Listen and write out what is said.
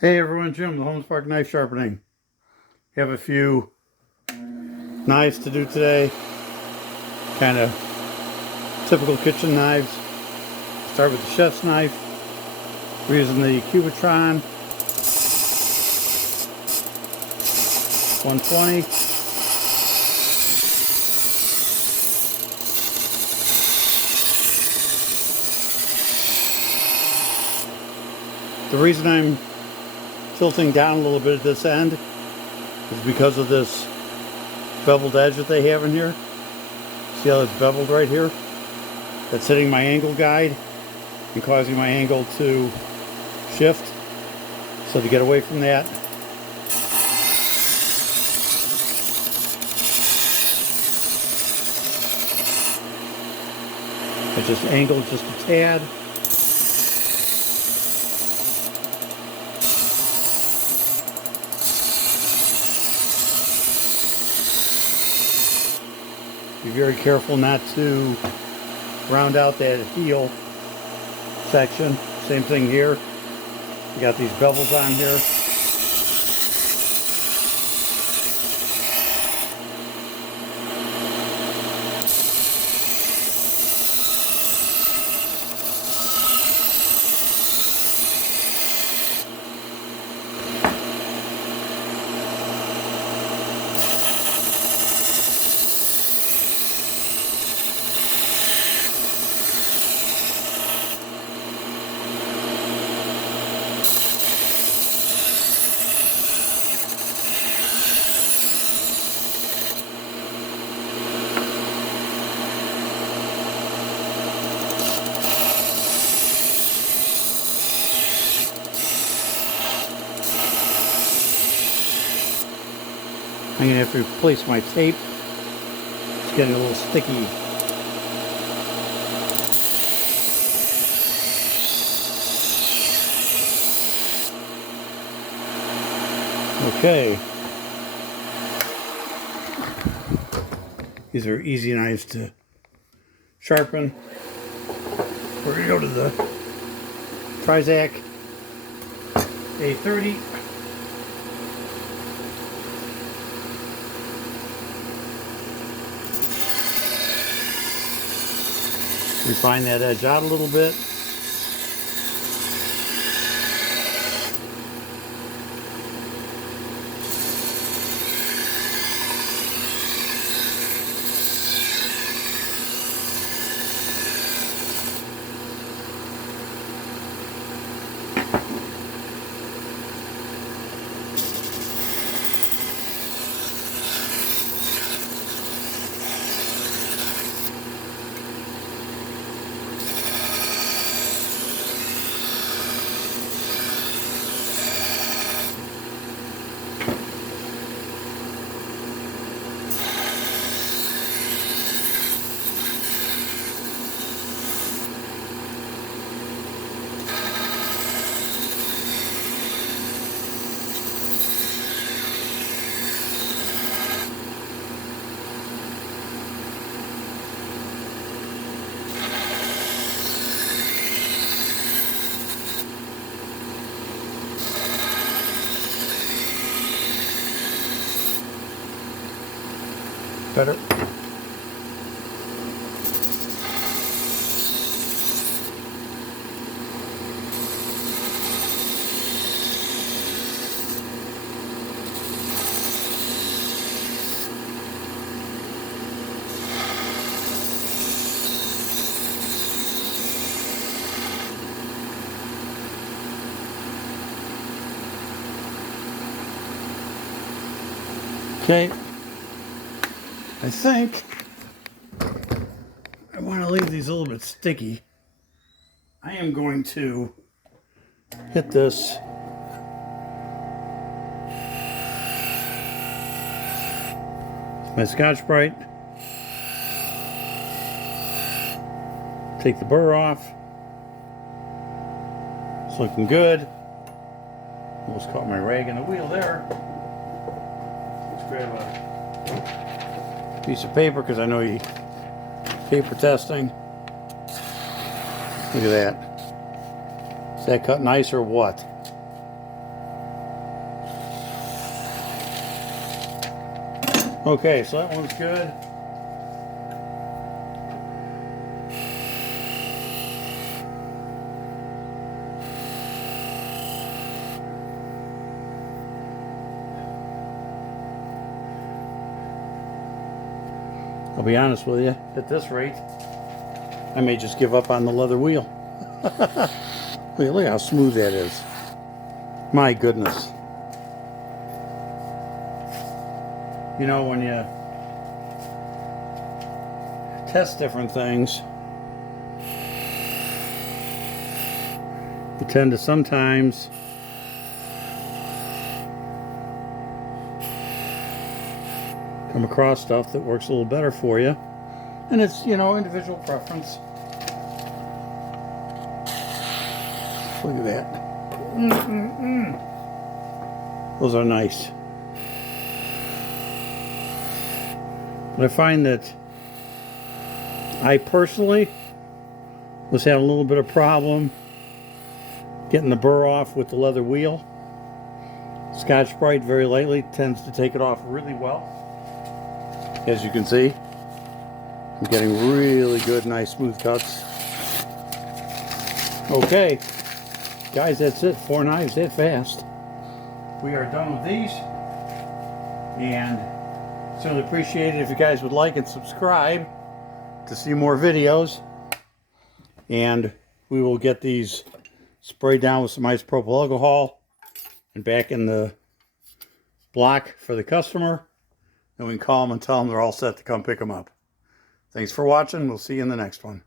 Hey everyone, Jim, the Home Spark Knife Sharpening. Have a few knives to do today. Kind of typical kitchen knives. Start with the chef's knife. We're using the Cubitron 120. The reason I'm tilting down a little bit at this end is because of this beveled edge that they have in here. See how it's beveled right here? That's hitting my angle guide and causing my angle to shift. So to get away from that, I just angled just a tad. Be very careful not to round out that heel section. Same thing here. You got these bevels on here. I'm going to have to replace my tape. It's getting a little sticky. Okay. These are easy knives to sharpen. We're going to go to the Trizact A30. Refine that edge out a little bit. Better. Okay. I think I want to leave these a little bit sticky. I am going to hit this with my Scotch-Brite. Take the burr off. It's looking good. Almost caught my rag in the wheel there. Let's grab a piece of paper because I know you paper testing. Look at that. Is that cut nice or what? Okay, so that one's good. I'll be honest with you, at this rate, I may just give up on the leather wheel. Look how smooth that is. My goodness. You know, when you test different things, you tend to sometimes come across stuff that works a little better for you. And it's, you know, individual preference. Look at that. Those are nice. But I find that I personally was having a little bit of problem getting the burr off with the leather wheel. Scotch-Brite very lightly tends to take it off really well. As you can see, I'm getting really good, nice, smooth cuts. Okay, guys, that's it. 4 knives that fast. We are done with these, and certainly appreciate it if you guys would like and subscribe to see more videos. And we will get these sprayed down with some isopropyl alcohol and back in the block for the customer. Then we can call them and tell them they're all set to come pick them up. Thanks for watching. We'll see you in the next one.